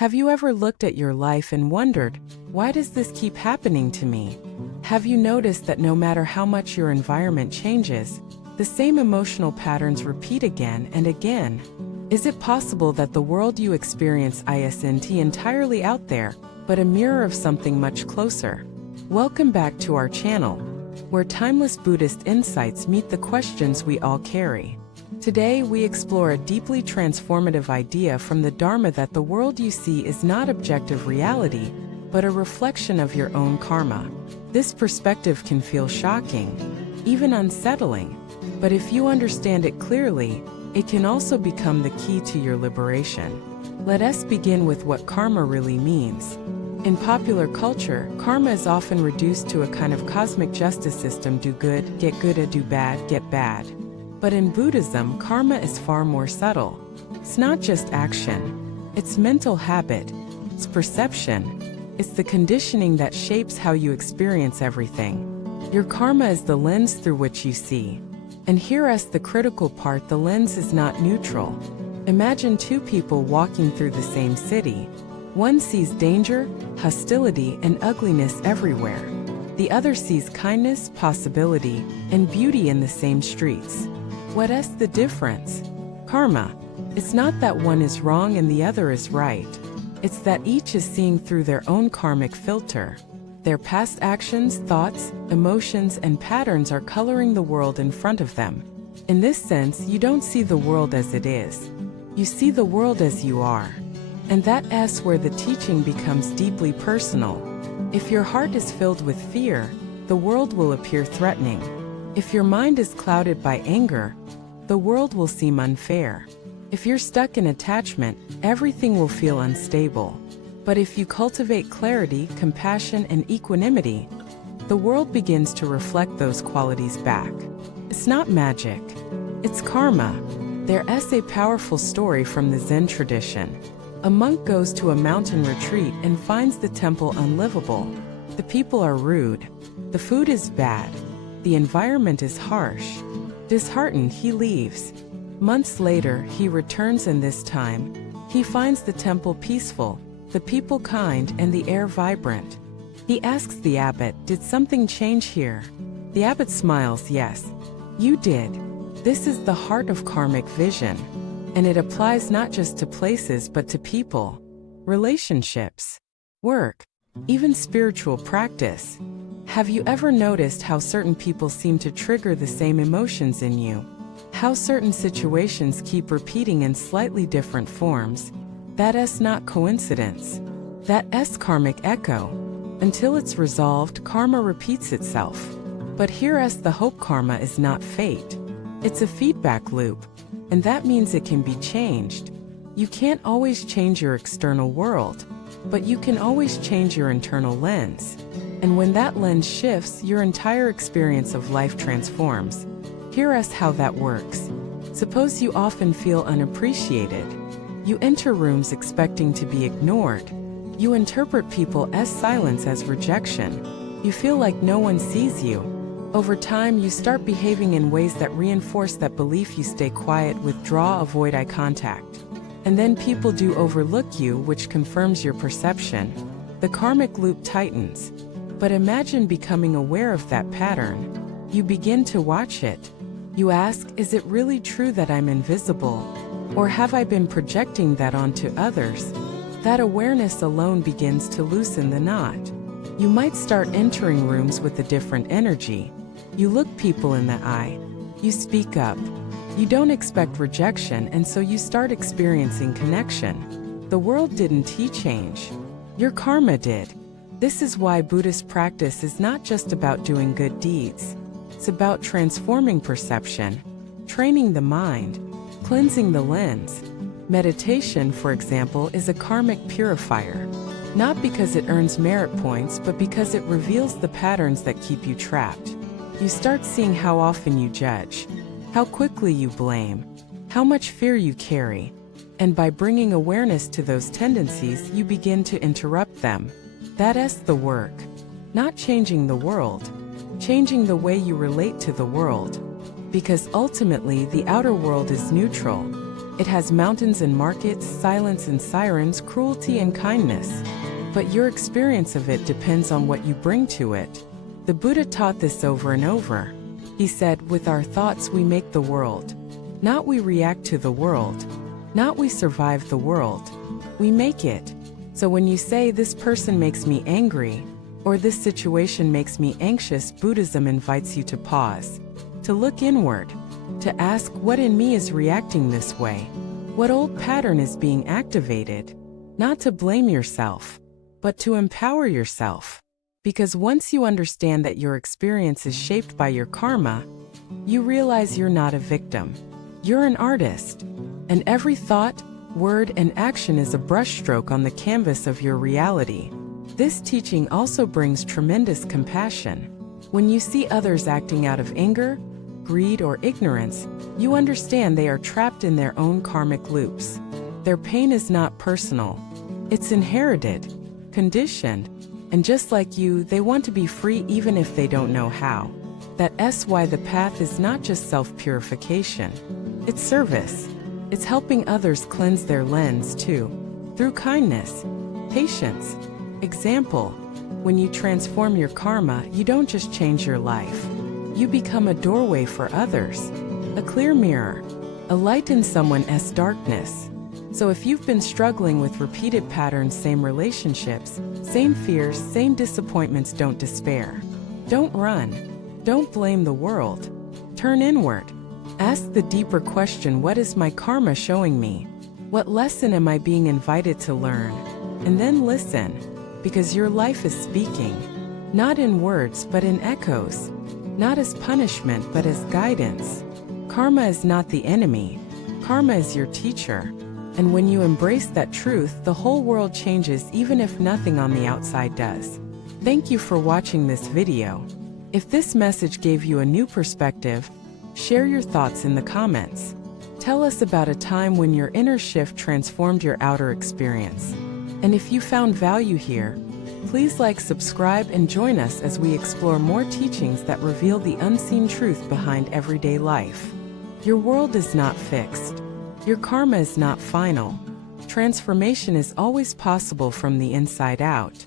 Have you ever looked at your life and wondered, why does this keep happening to me? Have you noticed that no matter how much your environment changes, the same emotional patterns repeat again and again? Is it possible that the world you experience isn't entirely out there, but a mirror of something much closer? Welcome back to our channel, where timeless Buddhist insights meet the questions we all carry. Today we explore a deeply transformative idea from the Dharma that the world you see is not objective reality, but a reflection of your own karma. This perspective can feel shocking, even unsettling, but if you understand it clearly, it can also become the key to your liberation. Let us begin with what karma really means. In popular culture, karma is often reduced to a kind of cosmic justice system: do good, get good, do bad, get bad. But in Buddhism, karma is far more subtle. It's not just action. It's mental habit. It's perception. It's the conditioning that shapes how you experience everything. Your karma is the lens through which you see. And here's the critical part: the lens is not neutral. Imagine two people walking through the same city. One sees danger, hostility, and ugliness everywhere. The other sees kindness, possibility, and beauty in the same streets. What's the difference? Karma. It's not that one is wrong and the other is right. It's that each is seeing through their own karmic filter. Their past actions, thoughts, emotions, and patterns are coloring the world in front of them. In this sense, you don't see the world as it is. You see the world as you are. And that's where the teaching becomes deeply personal. If your heart is filled with fear, the world will appear threatening. If your mind is clouded by anger, the world will seem unfair. If you're stuck in attachment, everything will feel unstable. But if you cultivate clarity, compassion, and equanimity, the world begins to reflect those qualities back. It's not magic. It's karma. There's a powerful story from the Zen tradition. A monk goes to a mountain retreat and finds the temple unlivable. The people are rude. The food is bad. The environment is harsh. Disheartened, he leaves. Months later, he returns, and this time, he finds the temple peaceful, the people kind, and the air vibrant. He asks the abbot, "Did something change here?" The abbot smiles, "Yes, you did." This is the heart of karmic vision. And it applies not just to places but to people, relationships, work, even spiritual practice. Have you ever noticed how certain people seem to trigger the same emotions in you? How certain situations keep repeating in slightly different forms? That's not coincidence. That's karmic echo. Until it's resolved, karma repeats itself. But here's the hope: karma is not fate. It's a feedback loop. And that means it can be changed. You can't always change your external world, but you can always change your internal lens. And when that lens shifts, your entire experience of life transforms. Here's how that works. Suppose you often feel unappreciated. You enter rooms expecting to be ignored. You interpret people as silence as rejection. You feel like no one sees you. Over time, you start behaving in ways that reinforce that belief. You stay quiet, withdraw, avoid eye contact. And then people do overlook you, which confirms your perception. The karmic loop tightens. But imagine becoming aware of that pattern. You begin to watch it. You ask, is it really true that I'm invisible? Or have I been projecting that onto others? That awareness alone begins to loosen the knot. You might start entering rooms with a different energy. You look people in the eye. You speak up. You don't expect rejection, and so you start experiencing connection. The world didn't change. Your karma did. This is why Buddhist practice is not just about doing good deeds. It's about transforming perception, training the mind, cleansing the lens. Meditation, for example, is a karmic purifier. Not because it earns merit points, but because it reveals the patterns that keep you trapped. You start seeing how often you judge, how quickly you blame, how much fear you carry. And by bringing awareness to those tendencies, you begin to interrupt them. That's the work. Not changing the world, changing the way you relate to the world. Because ultimately, the outer world is neutral. It has mountains and markets, silence and sirens, cruelty and kindness. But your experience of it depends on what you bring to it. The Buddha taught this over and over. He said, with our thoughts we make the world. Not we react to the world. Not we survive the world. We make it. So when you say this person makes me angry, or this situation makes me anxious, Buddhism invites you to pause, to look inward, to ask what in me is reacting this way, what old pattern is being activated, not to blame yourself, but to empower yourself. Because once you understand that your experience is shaped by your karma, you realize you're not a victim. You're an artist, and every thought, word, and action is a brushstroke on the canvas of your reality. This teaching also brings tremendous compassion. When you see others acting out of anger, greed, or ignorance, you understand they are trapped in their own karmic loops. Their pain is not personal. It's inherited, conditioned, and just like you, they want to be free even if they don't know how. That's why the path is not just self-purification. It's service. It's helping others cleanse their lens too, through kindness, patience. Example, when you transform your karma, you don't just change your life. You become a doorway for others, a clear mirror, a light in someone else's darkness. So if you've been struggling with repeated patterns, same relationships, same fears, same disappointments, don't despair. Don't run. Don't blame the world. Turn inward. Ask the deeper question, what is my karma showing me? What lesson am I being invited to learn? And then listen, because your life is speaking, not in words but in echoes, not as punishment but as guidance. Karma is not the enemy. Karma is your teacher. And when you embrace that truth, the whole world changes even if nothing on the outside does. Thank you for watching this video. If this message gave you a new perspective, share your thoughts in the comments. Tell us about a time when your inner shift transformed your outer experience. And if you found value here, please like, subscribe, and join us as we explore more teachings that reveal the unseen truth behind everyday life. Your world is not fixed. Your karma is not final. Transformation is always possible from the inside out.